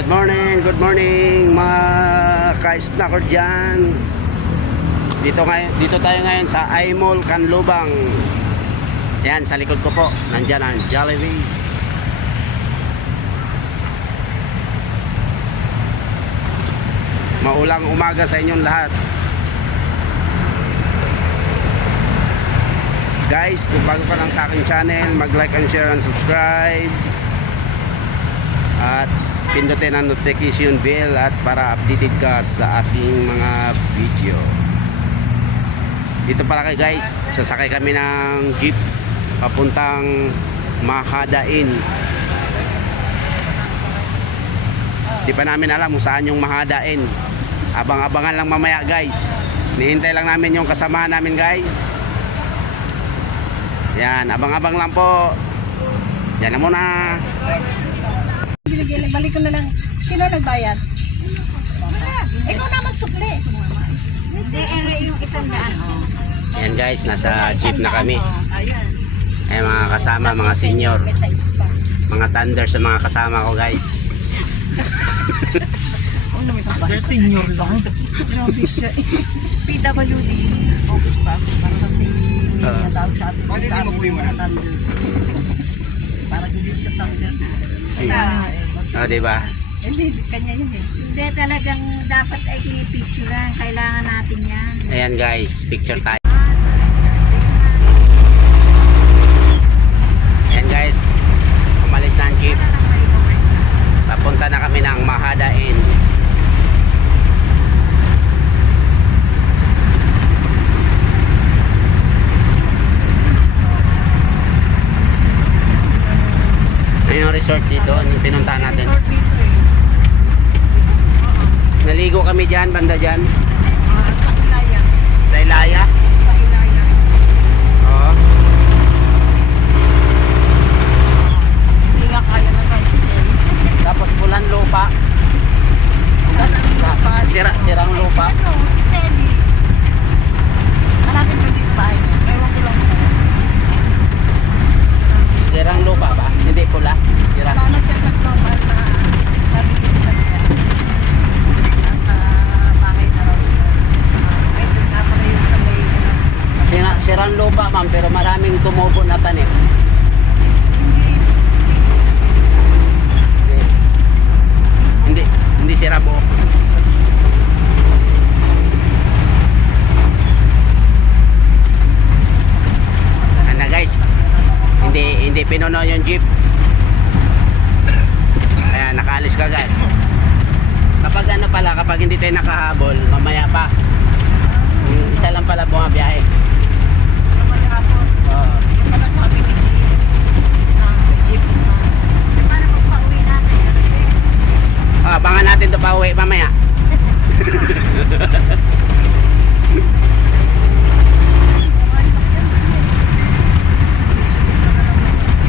Good morning mga ka-snacker dyan. Dito tayo ngayon sa iMall Canlubang. Yan, sa likod ko po, nandyan ang Jollibee. Maulang umaga sa inyong lahat. Guys, kung bago pa lang sa aking channel, mag-like and share and subscribe. At pindutin ang notification bell at para updated ka sa ating mga video. Dito pala kayo guys, sasakay kami ng jeep papuntang Mahadain. Di pa namin alam kung saan yung Mahadain. Abang-abangan lang mamaya guys. Nihintay lang namin yung kasamahan namin guys. Yan, abang-abang lang po. Yan na muna. Balik ko na lang. Sino nagbayad? Ikaw na magsukli. Hindi, yung 100. Ayan guys, nasa jeep na kami. Ay mga kasama, mga senior. Mga thunder sa mga kasama ko guys. Thunder senior lang. Grabe siya. PWD. Focus pa. Para kasi daw sa ating mga thunder. Para hindi siya thunder. Oh, diba? Hindi, kanya yun eh. Hindi talagang dapat ay kinipicturean. Kailangan natin yan. Ayan guys, picture tayo. Ayan guys, umalis na ang jeep. Papunta na kami ng Mahadain. Ayun yung resort dito, yung pinuntahan natin. Resort dito eh. Naligo kami dyan, banda dyan. Sa Ilaya. Sa Ilaya. Sa Ilaya. Oo. Hindi nga kaya ng bicycle. Tapos bulan lupa. Saan ang lupa? Sirang lupa. Si ano, si Teddy. Hanapin ko dito ba? Ewan ko lang. Sirang lupa ba? Hindi pula. Sirang. Wala na siya sa global na nabilis na siya. Nasa bahay na raw siya. Ay, doon nga pala yun sa may Sirang lupa ma'am, pero maraming tumubo na tanim. hindi Hindi sira buo. Ano guys? Hindi pinuno yung jeep. Ayan, nakaalis ka guys. Kapag ano pala, kapag hindi tayo nakahabol, mamaya pa. Yung isa lang pala bumabiyahe. naman hapon. Oo. Yung pala sabi ni isang jeep, isang Paano kung pauwi natin? Abangan natin ito pa uwi mamaya.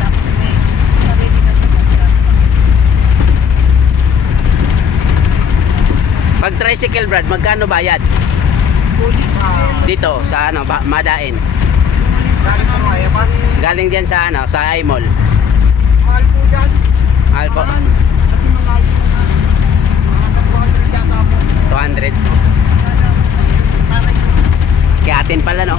dapat may sarili ka sa kanya. Pag tricycle Brad, magkano bayad? Huli ka. Dito sa ano, Madain. Galing pa kaya pa? Galing diyan sa ano, sa iMall. Mahal po dyan. Mahal po. Kasi malayo na. Mga sa 200 yata po. 200. Para yun. Kaya atin pala no.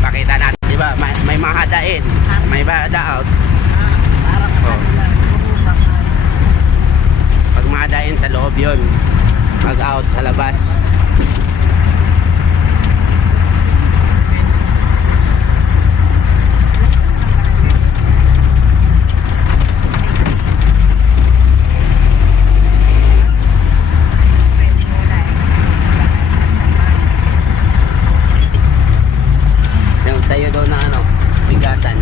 Pakita natin, 'di ba? May Mahadain, may Mahada out. Para ano lang. Bumubak na. Pag Mahadain sa loob 'yon. Pag out sa labas. Yung tayo doon na ano, bigasan.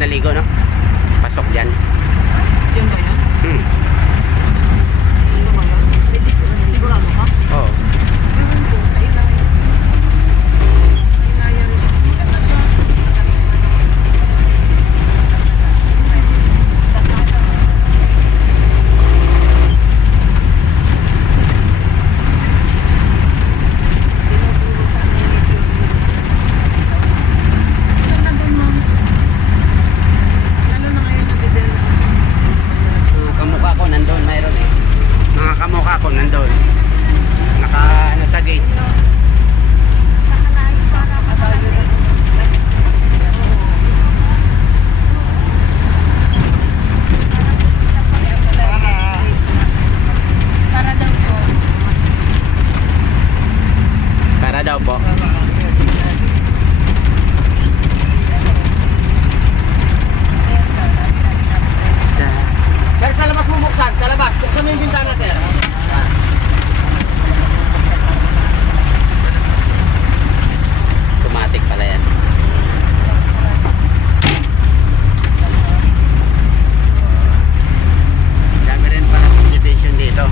naligo, no? Pasok dyan. Diyan ba yan? Hmm. Ano ba yan? Sigurado ka? Oo. Ewan ko, sa Ilaya. Sa Ilaya rin. Maganda siya. Tinuturo sa amin ni Pio. Maganda doon, ma'am. Lalo na ngayon nag-develop na sa mga Mga kamukha ko nandun, mayroon eh. Mga kamukha ko nandun. Naka ano sa gate. Para daw po. Para daw po. Sa Sir, sa labas mo buksan. Sa labas. Buksan mo yung bintana, sir. automatic pala yan. Dami rin pala subdivision dito.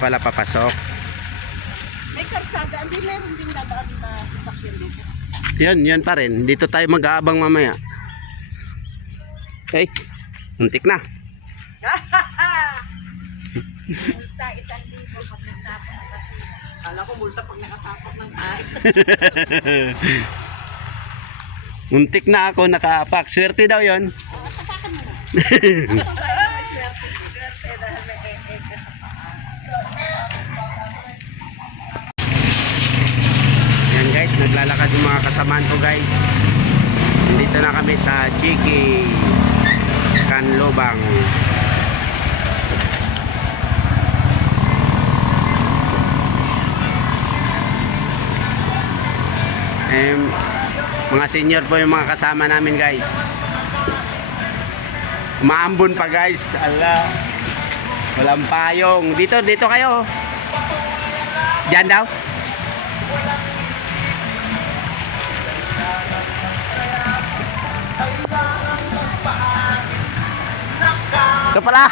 Pala papasok. May karsada, hindi meron din dadaan na sasakyan dito. Yun pa rin. Dito tayo mag-aabang mamaya. Okay. Muntik na. Multa, 1,000 pag nagtapon ng basura. Kala ko multa pag nakatapon ng tayo. Muntik na ako nakapak. Swerte daw yon. Tapakan mo na. Ano tayo may swerte? Swerte dahil may egg sa paa. Yan guys, naglalakad yung mga kasamaan ko guys. Dito na kami sa Chiki Canlubang. Mga senior po yung mga kasama namin guys. Umaambon pa guys. Ala. Walang payong. Dito kayo. Diyan daw. Ito pala.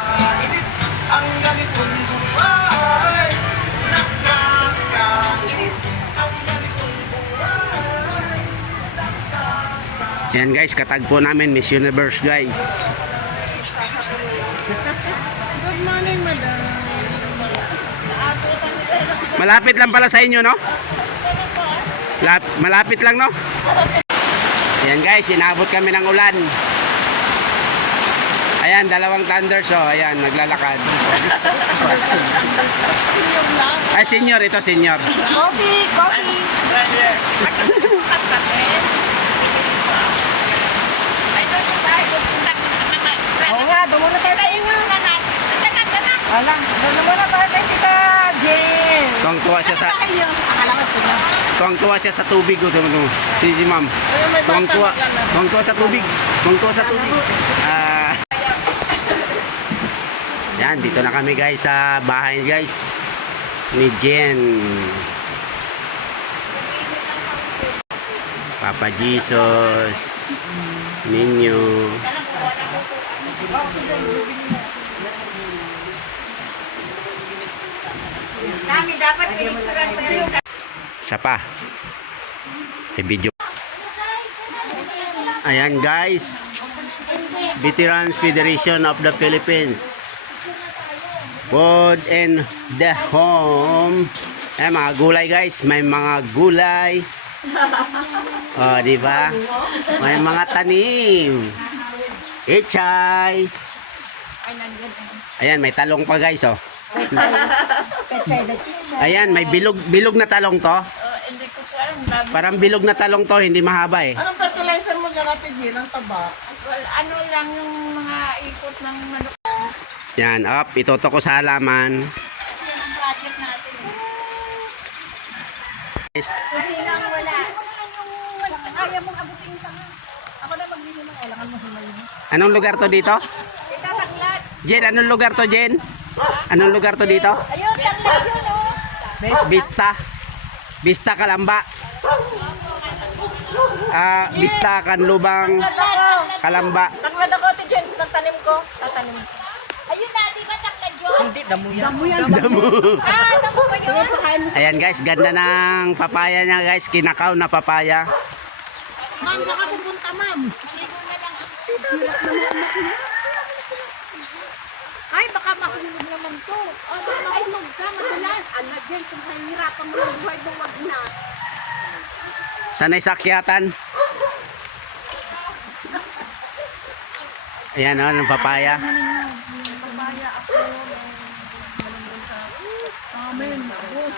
Yan guys, katagpo namin Miss Universe guys. Good morning, madam. Malapit lang pala sa inyo, no? Malapit lang, no? Yan guys, inabot kami ng ulan. Ayan, dalawang thunders, oh. Ayan, naglalakad. Senior lang. Ay, senior, ito senior. Coffee, coffee. Oo nga, doon muna tayo tayo nga. Alam, doon muna tayo tayo kita, Jen. Tuwang-tuwa siya sa Akala ko ito na. tuwang-tuwa siya sa tubig, oh. Si ma'am. Tuwang-tuwa. Tuwang-tuwa sa tubig. Tuwang-tuwa sa tubig. Yan, dito na kami guys sa bahay guys ni Jen. Papa Jesus, Ninyo. Kami dapat pinicturan pa rin sa... Siya pa. May video. Ayan guys. Veterans Federation of the Philippines. Food and the home. Eh, mga gulay guys. May mga gulay. Oh, di ba? May mga tanim. Echay. Ayan, may talong pa guys, oh. Ayan, may bilog na talong to. Hindi ko po alam. Parang bilog na talong to, hindi mahaba eh. Anong fertilizer mo dyan natin, Jen? Ang taba? Well, ano lang yung mga ikot ng manok. Yan, up, ituto ko sa halaman. Kasi yan ang project natin. Kasi nang wala. Kaya mong abutin sa... Ako na magbili ng kailangan mo himayin. Anong lugar to dito? Itataglat. Jen, anong lugar to, Jen? Anong lugar to dito? Ayun, taglat yun, oh. Vista. Vista Kalamba. Vista Canlubang Kalamba. Taklad ako, Jen. Tatanim ko. Tatanim ko. Ayun na, di ba taglat yun? Hindi, damo yan. Damo yan. Damo. Ah, damo ba yun? Ayan guys, ganda ng papaya niya guys. Kinakaw na papaya. Ma'am, saka pupunta, ma'am. Maligo na lang. Ay, baka mahulog naman to. Oh, baka mahulog ka, madalas. Ano, Jen, kung hahirapan mo ng buhay mo, wag na. Sanay sakyatan. Ayan o, ng papaya. Pabaya ako. Amen. Boss,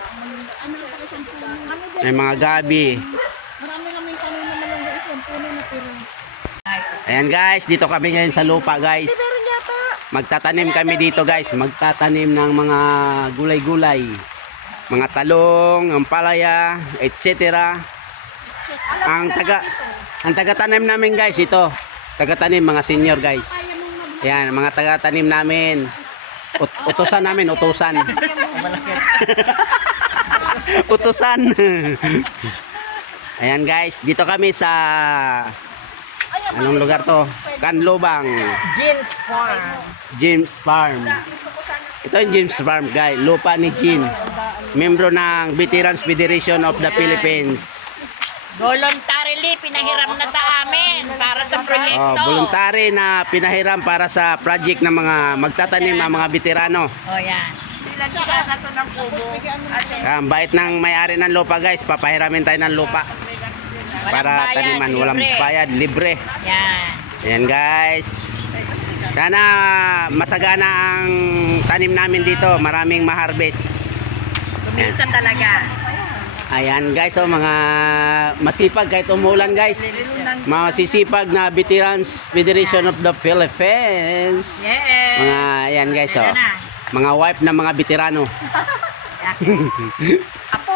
ano na pala isang puno? Ano, Jen? May mga gabi. Marami kami tanim na malunggo isang puno na pero. Ayan guys, dito kami ngayon sa lupa guys. Meron yata. Magtatanim kami dito guys. Magtatanim ng mga gulay-gulay. Mga talong, ampalaya, etc. Ang taga-tanim namin guys ito. Taga-tanim mga senior guys. Ayan, mga taga-tanim namin. Utusan namin, utusan. Utusan. Ayan guys, dito kami sa anong lugar to? Canlubang. Jen's Farm. James Farm. Gusto ko sana Ito yung James Farm, guys. Lupa ni Jean. Membro ng Veterans Federation of the Philippines. Voluntarily, pinahiram na sa amin para sa proyekto. Oh, voluntary na pinahiram para sa project ng mga magtatanim ng mga veterano. Oh, yan. Sila sa to ng kubo. Ate, Ang bait ng may-ari ng lupa, guys. Papahiramin tayo ng lupa Walang para bayad, taniman. Walang libre. bayad, libre. Yan. Ayan, guys. Sana masagana ang tanim namin dito. Maraming ma-harvest. Kumita talaga. Ayan, guys. Oh, mga masipag kahit umulan, guys. Mga sisipag na Veterans Federation of the Philippines. Yes. Mga, ayan, guys. Oh. Ayan na. Mga wife ng mga veterano. Apo.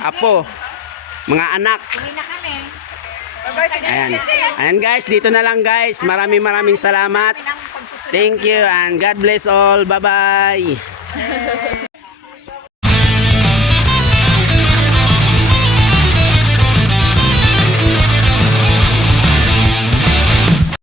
Apo. Mga anak. Uwi na kami. Ayan. Ayan, guys. Dito na lang, guys. Maraming salamat. Thank you and God bless all. Bye-bye.